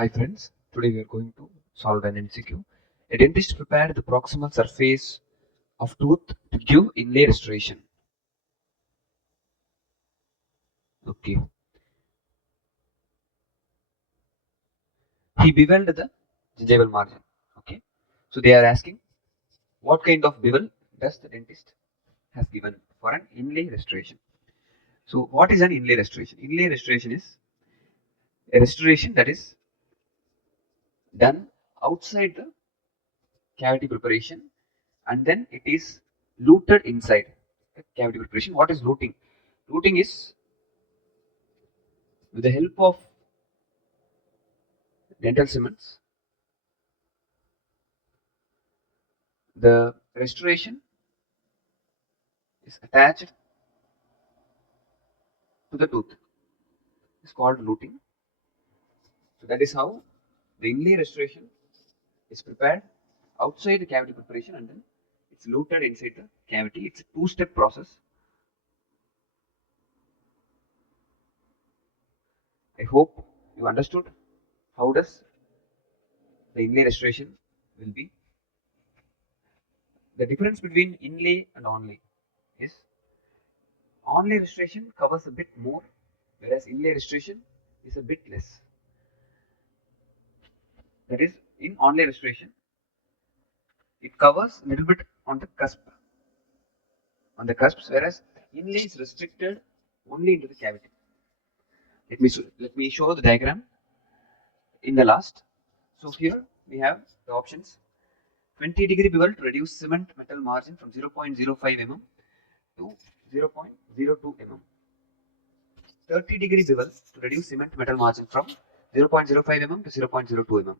Hi friends, today we are going to solve an MCQ. A dentist prepared the proximal surface of tooth to give inlay restoration. Okay. He beveled the gingival margin. Okay. So they are asking what kind of bevel does the dentist has given for an inlay restoration. So what is an inlay restoration? Inlay restoration is a restoration that is done outside the cavity preparation and then it is luted inside the cavity preparation. What is luting? Luting is with the help of dental cements, the restoration is attached to the tooth. It's called luting. So that is how the inlay restoration is prepared outside the cavity preparation and then it's luted inside the cavity. It's a two-step process. I hope you understood how does the inlay restoration will be. The difference between inlay and onlay is onlay restoration covers a bit more, whereas inlay restoration is a bit less. That is, in onlay restoration, it covers a little bit on the cusps, whereas inlay is restricted only into the cavity. Let me show the diagram in the last. So here we have the options: 20-degree bevel to reduce cement metal margin from 0.05 mm to 0.02 mm. 30-degree bevel to reduce cement metal margin from 0.05 mm to 0.02 mm.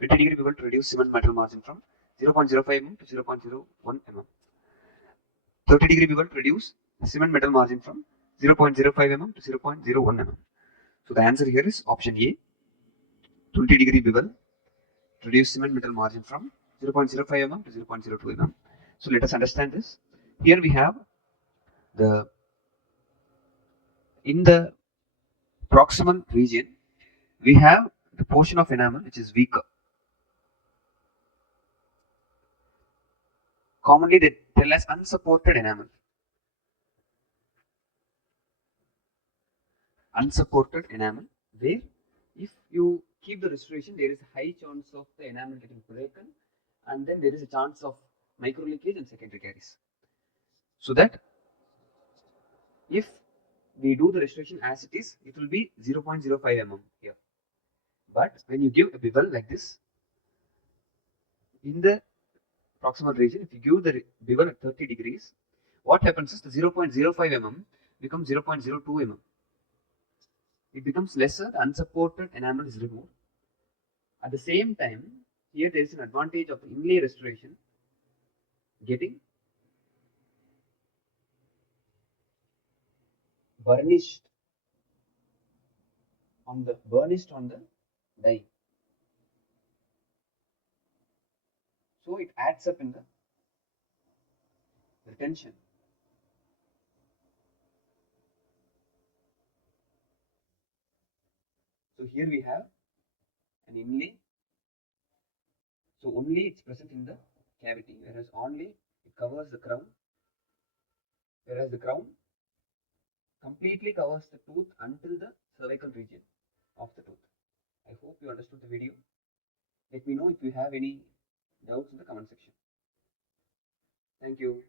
20-degree bevel to reduce cement metal margin from 0.05 mm to 0.01 mm. 30-degree bevel to reduce cement metal margin from 0.05 mm to 0.01 mm. So the answer here is option A, 20-degree bevel to reduce cement metal margin from 0.05 mm to 0.02 mm. So let us understand this. Here we have in the proximal region, we have the portion of enamel which is weaker. Commonly they tell as unsupported enamel. Unsupported enamel, where if you keep the restoration, there is a high chance of the enamel getting broken and then there is a chance of micro leakage and secondary caries. So that if we do the restoration as it is, it will be 0.05 mm here. But when you give a bevel like this, in the proximal region, if you give the bevel at 30 degrees, what happens is the 0.05 mm becomes 0.02 mm. It becomes lesser, the unsupported enamel is removed. At the same time, here there is an advantage of the inlay restoration getting burnished on the die. So it adds up in the retention. So here we have an inlay. So only it's present in the cavity, whereas only it covers the crown. Whereas the crown completely covers the tooth until the cervical region of the tooth. I hope you understood the video. Let me know if you have any doubts in the comment section. Thank you.